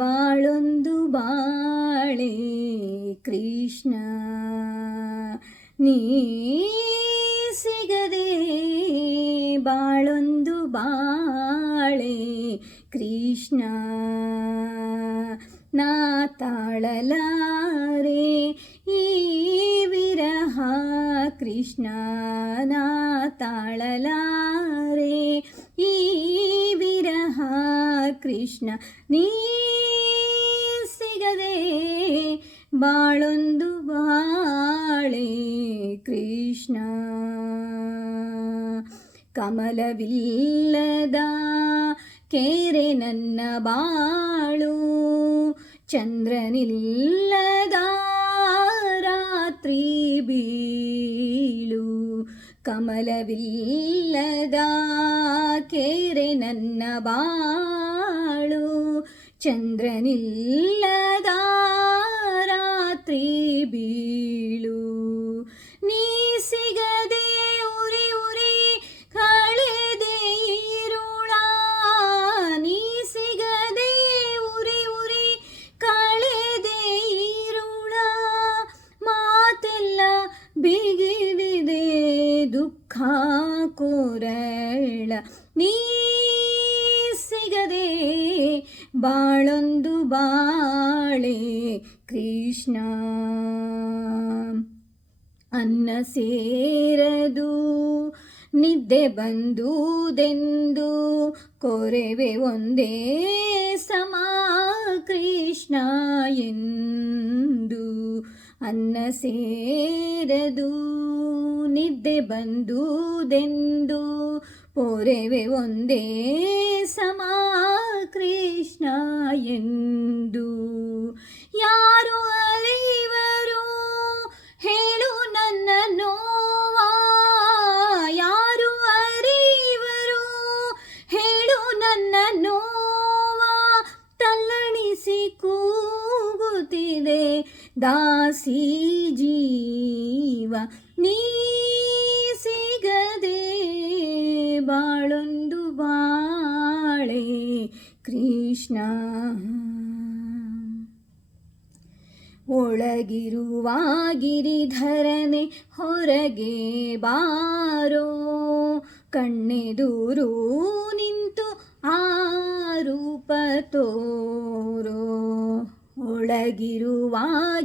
ಬಾಳೊಂದು ಬಾಳೆ ಕೃಷ್ಣ ನೀ ಸಿಗದೆ ಬಾಳೊಂದು ಬಾಳೆ ಕೃಷ್ಣ ನಾ ತಾಳಲಾರೆ ಈ ವಿರಹ ಕೃಷ್ಣ ನಾ ತಾಳಲಾರೆ ಈ ವಿರಹ ಕೃಷ್ಣ ನೀ ಸಿಗದೆ ಬಾಳೊಂದು ಬಾಳೆ ಕೃಷ್ಣ ಕಮಲವಿಲ್ಲದ ಕೇರೆ ನನ್ನ ಬಾಳು ಚಂದ್ರನಿಲ್ಲದ ರಾತ್ರಿ ಬೀಳು ಕಮಲವಿಲ್ಲದ ಕೇರೆ ನನ್ನ ಬಾಳು ಚಂದ್ರನಿಲ್ಲದ ರಾತ್ರಿ ಬೀಳು ನೀ ಸಿಗದೆ ಉರಿ ಉರಿ ಕಳೆದೆ ಇರುಳ ನೀ ಸಿಗದೆ ಉರಿ ಉರಿ ಕಳೆದೆ ಇರುಳ ಮಾತೆಲ್ಲ ಬಿಗಿದಿದೆ ದುಃಖ ಕೋರಳ ನೀ ಸಿಗದೆ ಬಾಳೊಂದು ಬಾಳೆ ಕೃಷ್ಣ ಅನ್ನ ಸೇರದು ನಿದ್ದೆ ಬಂದುದೆಂದು ಕೊರೆವೆ ಒಂದೇ ಸಮ ಕೃಷ್ಣ ಎಂದು ಅನ್ನ ಸೇರದು ನಿದ್ದೆ ಬಂದುದೆಂದು ಪೊರೆವೆ ಒಂದೇ ಸಮ ಕೃಷ್ಣ ಎಂದು ಯಾರು ಅರಿವರು ಹೇಳು ನನ್ನ ನೋವಾ ಯಾರು ಅರಿವರು ಹೇಳು ನನ್ನ ನೋವಾ ತಲ್ಲಣಿಸಿ ಕೂಗುತ್ತಿದೆ ದಾಸಿ ಜೀವ ನೀ ಸಿಗದೆ ಬಾಳೊಂದು ಬಾಳೆ ಕೃಷ್ಣ ಒಳಗಿರುವ ಗಿರಿಧರನೆ ಹೊರಗೆ ಬಾರೋ ಕಣ್ಣೆದುರು ನಿಂತು ಆ ರೂಪ ತೋರೋ ಒಳಗಿರುವ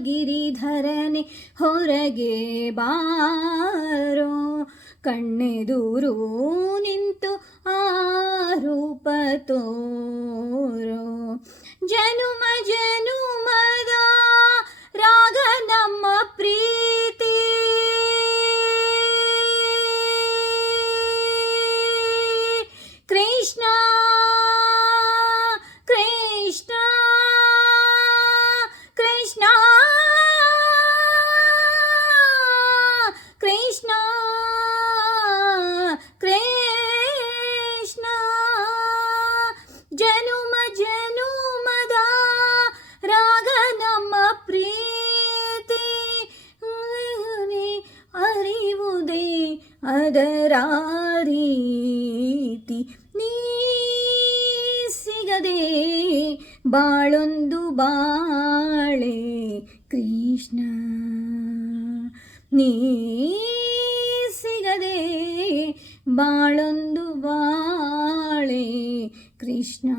ಗಿರಿಧರನೆ ಹೊರಗೆ ಬಾರೋ ಕಣ್ಣೆದುರು ನಿಂತು ಆ ರೂಪ ತೋರೋ ಜನುಮ ಜನುಮದ ರಾಗ ನಮ್ಮ ಪ್ರೀತಿ ಕೃಷ್ಣ ಕೃಷ್ಣ ಕೃಷ್ಣ ಕೃಷ್ಣ ಕೃಷ್ಣ ಜನುಮ ಜನುಮದ ರಾಗ ನಮ್ಮ ಪ್ರೀತಿ ಅರಿವುದೇ ಅದರ ರೀತಿ ನೀ ಸಿಗದೆ ಬಾಳೊಂದು ಬಾಳೆ ಕೃಷ್ಣ ನೀ ಸಿಗದೆ ಬಾಳೊಂದು ಬಾಳೆ ಕೃಷ್ಣ